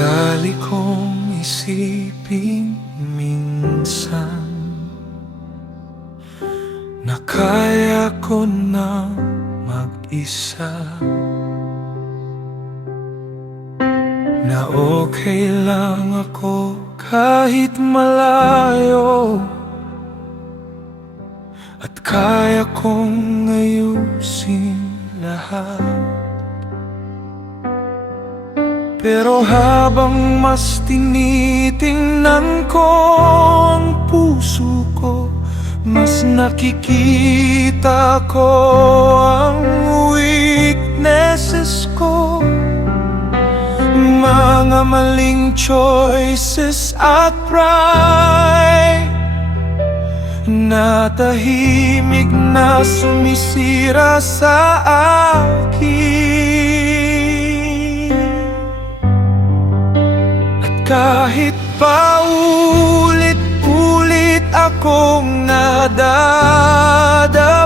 Madali kong isipin minsan na kaya ko na mag-isa, na okay lang ako kahit malayo, at kaya kong ayusin lahat. Pero habang mas tinitingnan ko ang puso ko, mas nakikita ko ang weaknesses ko, mga maling choices at pride na tahimik na sumisira sa akin. Kahit paulit-ulit akong nadadapa,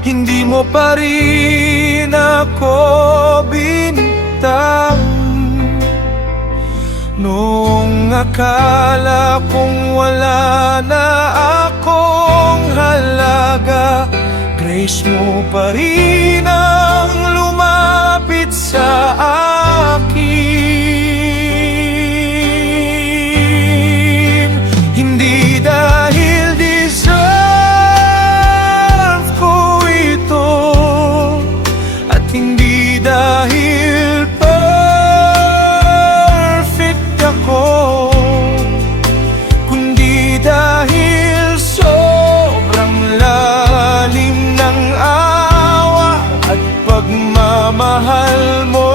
hindi mo pa rin ako binigtan. Noong akala kong wala na akong halaga, grace mo pa rin ang lumapit sa akin. Dahil deserve ko ito, at hindi dahil perfect ako, kundi dahil sobrang lalim ng awa at pagmamahal mo.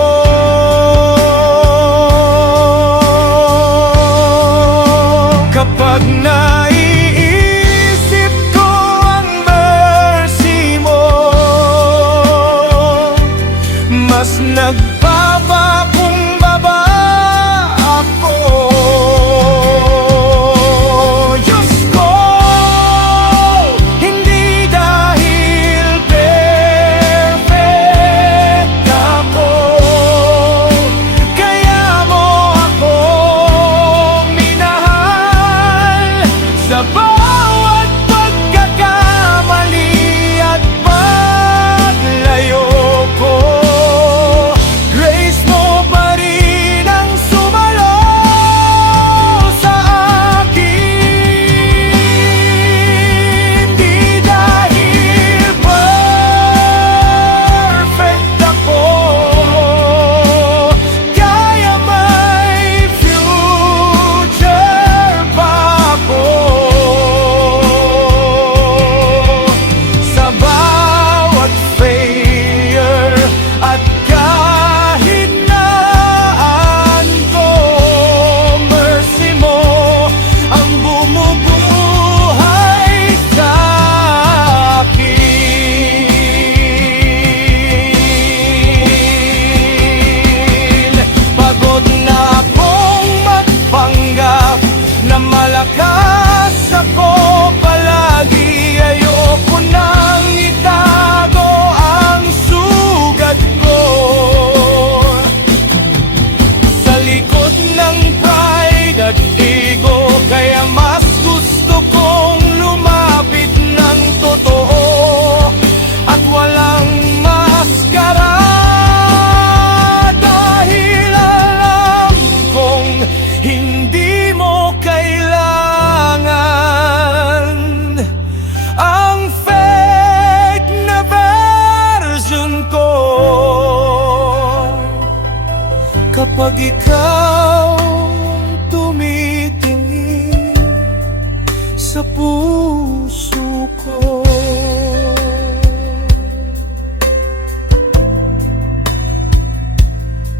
Kapag naiisip ko ang mercy mo, mas nagpapakumbaba ako. Diyos ko, hindi dahil perfect ako, kaya mo ako sa bawat pagkakamali at paglayo ko. Grace mo pa rin ang sumalo sa akin. Di dahil perfect ako, kaya may future pa ako. Na malakas ako palagi, ayoko nang itago ang sugat ko sa likod ng pride at ego. Kaya mas gusto kong lumapit ng totoo at walang maskara, dahil alam kong hindi mo kailangan ang fake na version ko. Kapag ikaw tumitingin sa puso ko,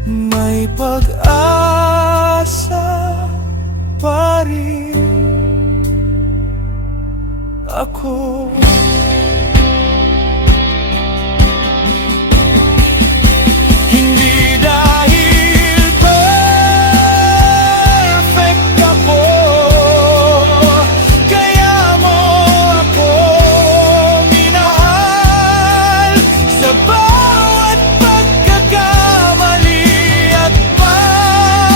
may pag-asa pa rin ako. Hindi dahil perfect ako, kaya mo ako minahal sa bawat pagkakamali at paglayo.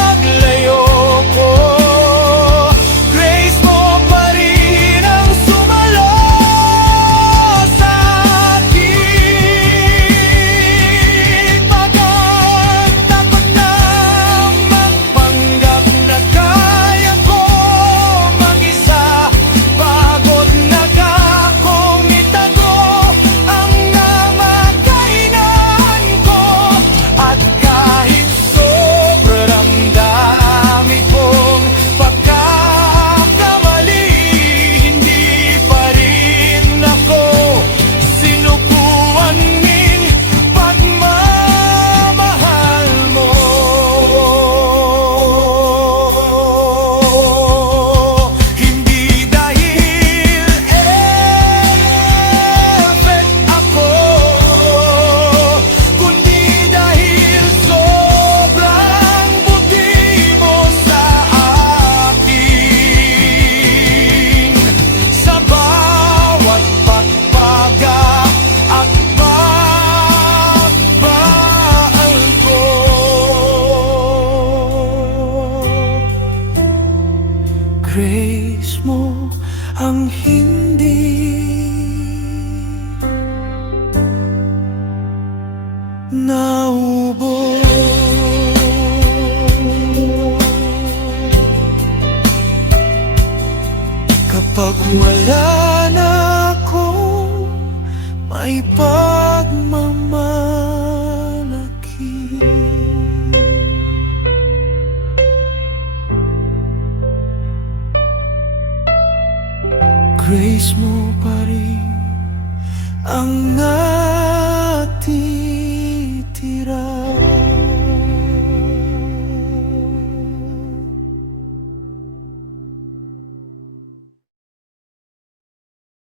grace mo ang hindi naubos. Kapag wala na akong may pagmamalaki, grace mo pa rin ang